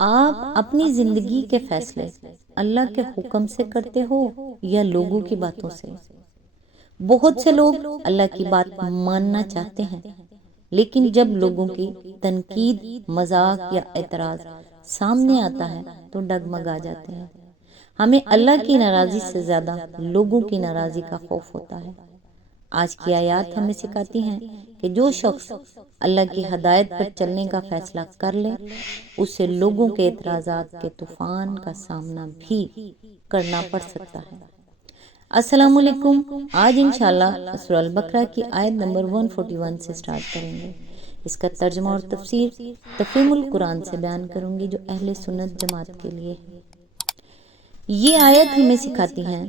آپ اپنی زندگی کے فیصلے اللہ کے حکم سے کرتے ہو یا لوگوں کی باتوں سے؟ بہت سے لوگ اللہ کی بات ماننا چاہتے ہیں، لیکن جب لوگوں کی تنقید، مذاق یا اعتراض سامنے آتا ہے تو ڈگمگا جاتے ہیں۔ ہمیں اللہ کی ناراضی سے زیادہ لوگوں کی ناراضی کا خوف ہوتا ہے۔ آج کی آیات ہمیں سکھاتی ہیں کہ جو شخص اللہ کی ہدایت پر چلنے کا فیصلہ کر لے، اسے لوگوں کے اعتراضات کے طوفان کا سامنا بھی کرنا پڑ سکتا ہے۔ السلام علیکم۔ آج انشاءاللہ سورہ البقرہ کی آیت نمبر 141 سے سٹارٹ کریں گے۔ اس کا ترجمہ اور تفسیر تفہیم القرآن سے بیان کروں گی جو اہل سنت جماعت کے لیے ہے۔ یہ آیت ہمیں سکھاتی ہیں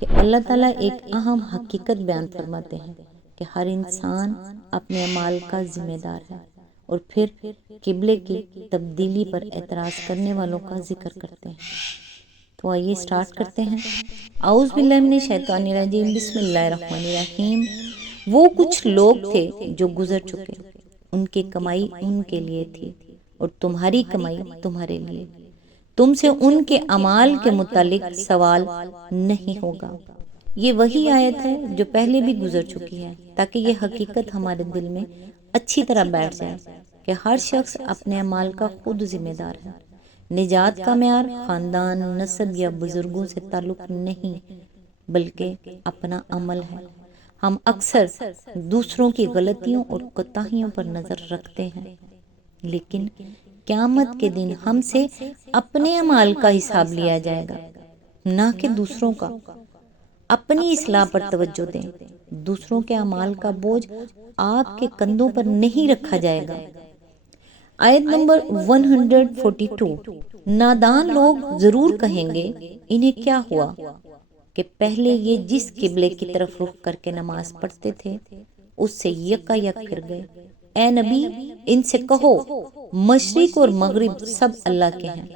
کہ اللہ تعالیٰ ایک اہم حقیقت بیان فرماتے ہیں کہ ہر انسان اپنے اعمال کا ذمہ دار ہے، اور پھر قبلے کی تبدیلی پر اعتراض کرنے والوں کا ذکر کرتے ہیں۔ تو آئیے سٹارٹ کرتے ہیں۔ اعوذ باللہ من الشیطان الرجیم، بسم اللہ الرحمن الرحیم۔ وہ کچھ لوگ تھے جو گزر چکے، ان کی کمائی ان کے لیے تھی اور تمہاری کمائی تمہارے لیے، تم سے ان کے اعمال کے متعلق سوال نہیں ہوگا۔ یہ وہی آیت ہے جو پہلے بھی گزر چکی ہے، تاکہ یہ حقیقت ہمارے دل میں اچھی طرح بیٹھ جائے کہ ہر شخص اپنے اعمال کا خود ذمہ دار ہے۔ نجات کا معیار خاندان، نسب یا بزرگوں سے تعلق نہیں، بلکہ اپنا عمل ہے۔ ہم اکثر دوسروں کی غلطیوں اور کوتاہیوں پر نظر رکھتے ہیں، لیکن قیامت کے دن ہم سے اپنے اعمال کا حساب لیا جائے گا، نہ کہ دوسروں کا۔ اپنی اصلاح پر توجہ دیں، دوسروں کے اعمال کا بوجھ آپ کے کندھوں پر نہیں رکھا جائے گا۔ آیت نمبر 142۔ نادان لوگ ضرور کہیں گے، انہیں کیا ہوا کہ پہلے یہ جس قبلے کی طرف رخ کر کے نماز پڑھتے تھے اس سے یکا یک پھر گئے۔ اے نبی، ان سے کہو مشرق اور مغرب سب اللہ کے ہیں،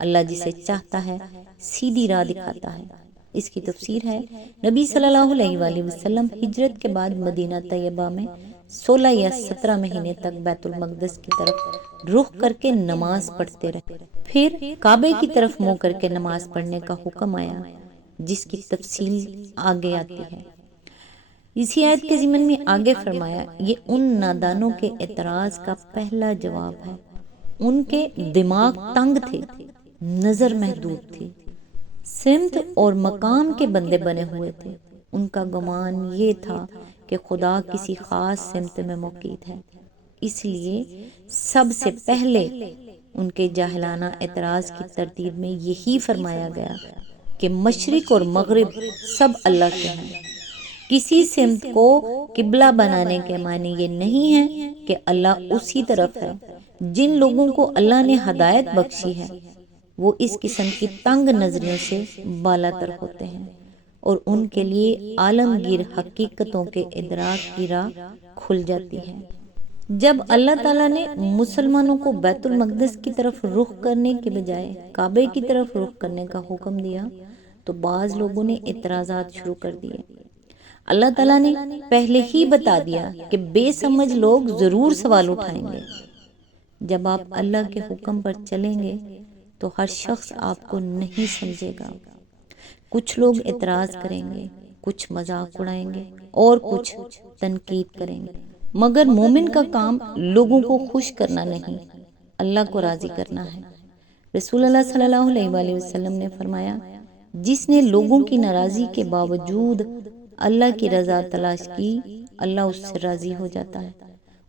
اللہ جسے چاہتا ہے سیدھی راہ دکھاتا ہے۔ اس کی تفسیر ہے، نبی صلی اللہ علیہ وآلہ وسلم ہجرت کے بعد مدینہ طیبہ میں 16 یا 17 مہینے تک بیت المقدس کی طرف رخ کر کے نماز پڑھتے رہے۔ پھر کعبے کی طرف منہ کر کے نماز پڑھنے کا حکم آیا، جس کی تفصیل آگے آتی ہے۔ اسی آیت کے ضمن میں آگے فرمایا، یہ ان نادانوں کے اعتراض کا پہلا جواب ہے۔ ان کے دماغ تنگ تھے، نظر محدود تھی، سمت اور مقام کے بندے بنے ہوئے تھے۔ ان کا گمان یہ تھا کہ خدا کسی خاص سمت میں موقوف ہے، اس لیے سب سے پہلے ان کے جاہلانہ اعتراض کی ترتیب میں یہی فرمایا گیا کہ مشرق اور مغرب سب اللہ کے ہیں۔ کسی سمت کو قبلہ بنانے کے معنی یہ نہیں ہے کہ اللہ اسی طرف ہے۔ جن لوگوں کو اللہ نے ہدایت بخشی ہے وہ اس قسم کی تنگ نظریوں سے بالا تر ہوتے ہیں، اور ان کے لیے عالمگیر حقیقتوں کے ادراک کی راہ کھل جاتی ہے۔ جب اللہ تعالیٰ نے مسلمانوں کو بیت المقدس کی طرف رخ کرنے کے بجائے کعبے کی طرف رخ کرنے کا حکم دیا تو بعض لوگوں نے اعتراضات شروع کر دیے۔ اللہ تعالیٰ نے پہلے ہی بتا دیا کہ بے سمجھ لوگ ضرور سوال اٹھائیں گے۔ جب آپ اللہ کے حکم پر چلیں گے تو ہر شخص آپ کو نہیں سمجھے گا۔ کچھ لوگ اعتراض کریں گے، کچھ مذاق اڑائیں گے اور کچھ تنقید کریں گے، مگر مومن کا کام لوگوں کو خوش کرنا نہیں، اللہ کو راضی کرنا ہے۔ رسول اللہ صلی اللہ علیہ وآلہ وسلم نے فرمایا، جس نے لوگوں کی ناراضی کے باوجود اللہ کی رضا تلاش کی، اللہ اس سے راضی ہو جاتا ہے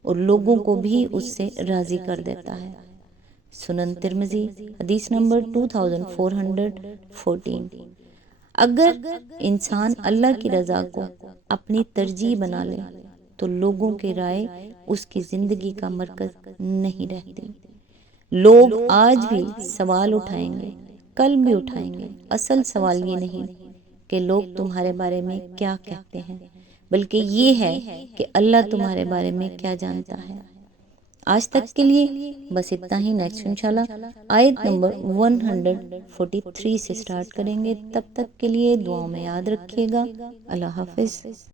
اور لوگوں کو بھی اس سے راضی کر دیتا ہے۔ سنن ترمذی حدیث نمبر 2414۔ اگر انسان اللہ کی رضا کو اپنی ترجیح بنا لے تو لوگوں کی رائے اس کی زندگی کا مرکز نہیں رہتی۔ لوگ آج بھی سوال اٹھائیں گے، کل بھی اٹھائیں گے۔ اصل سوال یہ نہیں کہ لوگ تمہارے بارے میں کیا کہتے ہیں، بلکہ یہ ہے کہ اللہ تمہارے بارے میں کیا جانتا ہے۔ آج تک کے لیے بس اتنا ہی۔ نیکسٹ انشاءاللہ آیت نمبر 143 سے سٹارٹ کریں گے۔ تب تک کے لیے دعاؤں میں یاد رکھیے گا۔ اللہ حافظ۔